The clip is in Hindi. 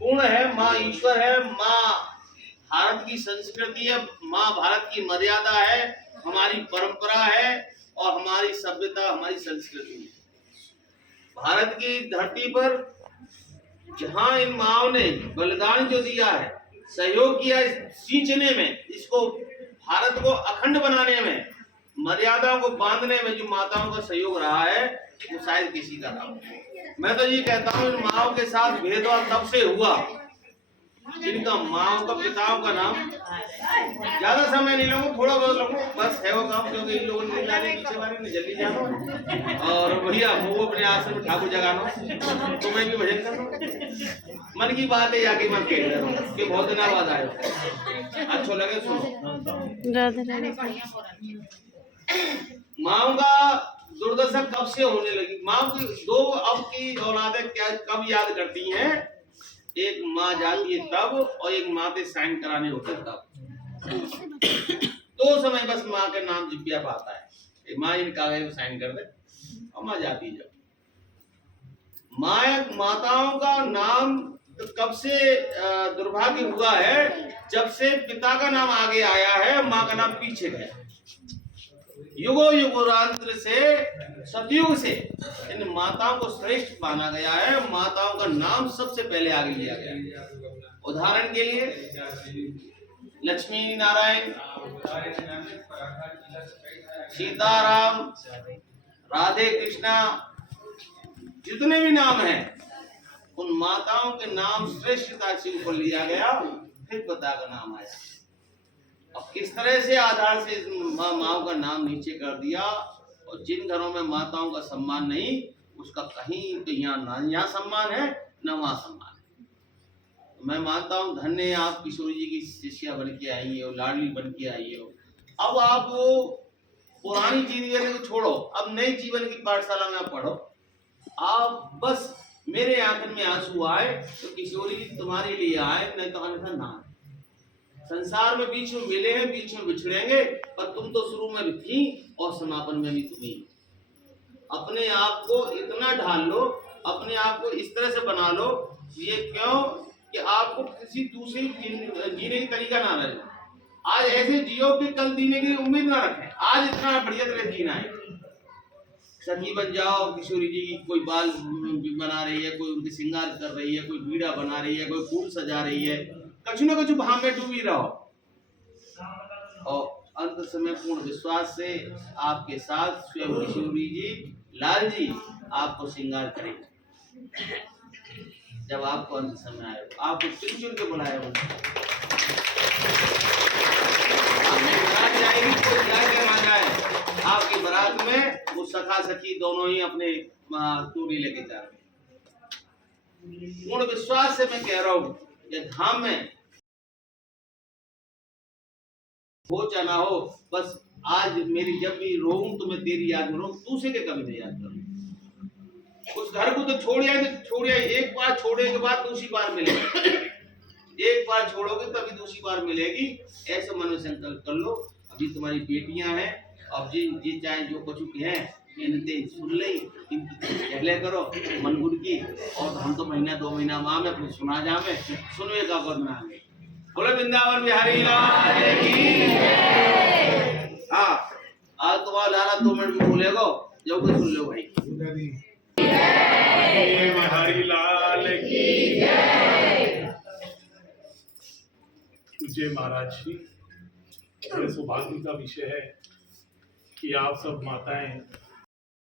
पूर्ण है, माँ ईश्वर है, माँ भारत की संस्कृति है, माँ भारत की मर्यादा है, हमारी परंपरा है और हमारी सभ्यता, हमारी संस्कृति है। भारत की धरती पर जहां इन माओ ने बलिदान जो दिया है, सहयोग किया सींचने में, इसको भारत को अखंड बनाने में, मर्यादाओं को बांधने में जो माताओं का सहयोग रहा है, वो शायद किसी का ना हो। मैं तो ये कहता हूँ इन माओ के साथ भेदभाव तब से हुआ जिनका माओ का पिताओं का नाम। ज्यादा समय नहीं लगो, थोड़ा बहुत लगो, बस है वो काम, क्योंकि इन लोगों ने जाने पीछे बारे में जल्दी जानो और भैया वो अपने आश्रम में ठाकुर जगानो, तो मैं भी भजन करूँ। मन की बात है जाके मत कह रहा हूँ कि बहुत दिन बाद आए, अच्छा लगे सुनो। माओ का दुर्दशा कब से होने लगी? माओ की दो अब की औलादें क्या कब याद करती हैं? एक माँ जाती है तब और एक माँ के साइन कराने होते तब। दो समय बस माँ के नाम जिब्या पाता है, माँ इन कागज को साइन कर दे और माँ जाती है। जब माताओं का नाम तो कब से दुर्भाग्य हुआ है? जब से पिता का नाम आगे आया है, माँ का नाम पीछे गया। युगो युगांतर से, सतयुग से इन माताओं को श्रेष्ठ माना गया है, माताओं का नाम सबसे पहले आगे लिया गया है। उदाहरण के लिए लक्ष्मी नारायण, सीताराम, राधे कृष्णा, जितने भी नाम हैं उन माताओं के नाम श्रेष्ठता से ऊपर लिया गया, फिर पिता का नाम आया। अब किस तरह से आधार से माओ का नाम नीचे कर दिया, और जिन घरों में माताओं का सम्मान नहीं, उसका कहीं तो यहाँ सम्मान है न वहाँ सम्मान है। तो मैं मानता हूँ धन्य आप किशोरी जी की शिष्या बन के आई हो, लाडली बन के आई हो। अब आप वो पुरानी जीवन को छोड़ो, अब नई जीवन की पाठशाला में पढ़ो। आप बस मेरे आंखन में आंसू आए तो किशोरी जी तुम्हारे लिए आए, नहीं तो अन्यथा ना। संसार में बीच में मिले हैं, बीच में बिछड़ेंगे, पर तुम तो शुरू में भी थी और समापन में भी तुम ही। अपने आप को इतना ढाल लो, अपने आप को इस तरह से बना लो, ये क्यों कि आपको किसी दूसरे जीने की तरीका ना रहे। आज ऐसे जियो कि कल जीने की उम्मीद ना रखें। आज इतना बढ़िया तरह जीना है। सखी बन जाओ, किशोरी जी कोई बाल बना रही है, कोई उनके श्रृंगार कर रही है, कोई बीड़ा बना रही है, कोई फूल सजा रही है, कछु न कछु भाव में डूबी रहो। और अंत समय पूर्ण विश्वास से आपके साथ स्वयं किशोरी जी, लाल जी आपको श्रृंगार करेंगे। जब आपको अंत समय आए, आपको चुन चुन के बुलाए हो, जाएगी कोई जाए के ना जाए, आपकी बारात में वो सखा सखी दोनों ही अपने तूरी लेके जा रहे हैं। पूर्ण विश्वास से मैं कह रहा हूँ कि धाम में हो चाहे ना हो, बस आज मेरी जब भी रोऊं तो मैं तेरी याद में रोऊं, दूसरे के कभी नहीं याद करूं। उस घर को तो छोड़िए तो छोड़िए, एक बार छोड़ने के बाद दूसरी बार मिलेगा, एक बार छोड़ोगे तभी दूसरी बार मिलेगी। ऐसे मन में संकल्प कर लो। अभी तुम्हारी बेटियां हैं, अब जी चाहे जो कुछ है इनते सुन ले, पहले करो मन गुड़ की, और हम तो महीना 2 महीना माँ में अपने सुना जावे सुनवे का बदना है। बोले वृंदावन बिहारी लाल की। हाँ, आज तुम्हारा लाला 2 मिनट में बोलेगो, जो कुछ सुन लो भाई। बिहारी लाल की जय महाराज जी। बड़े सौभाग्य का विषय है कि आप सब माताएं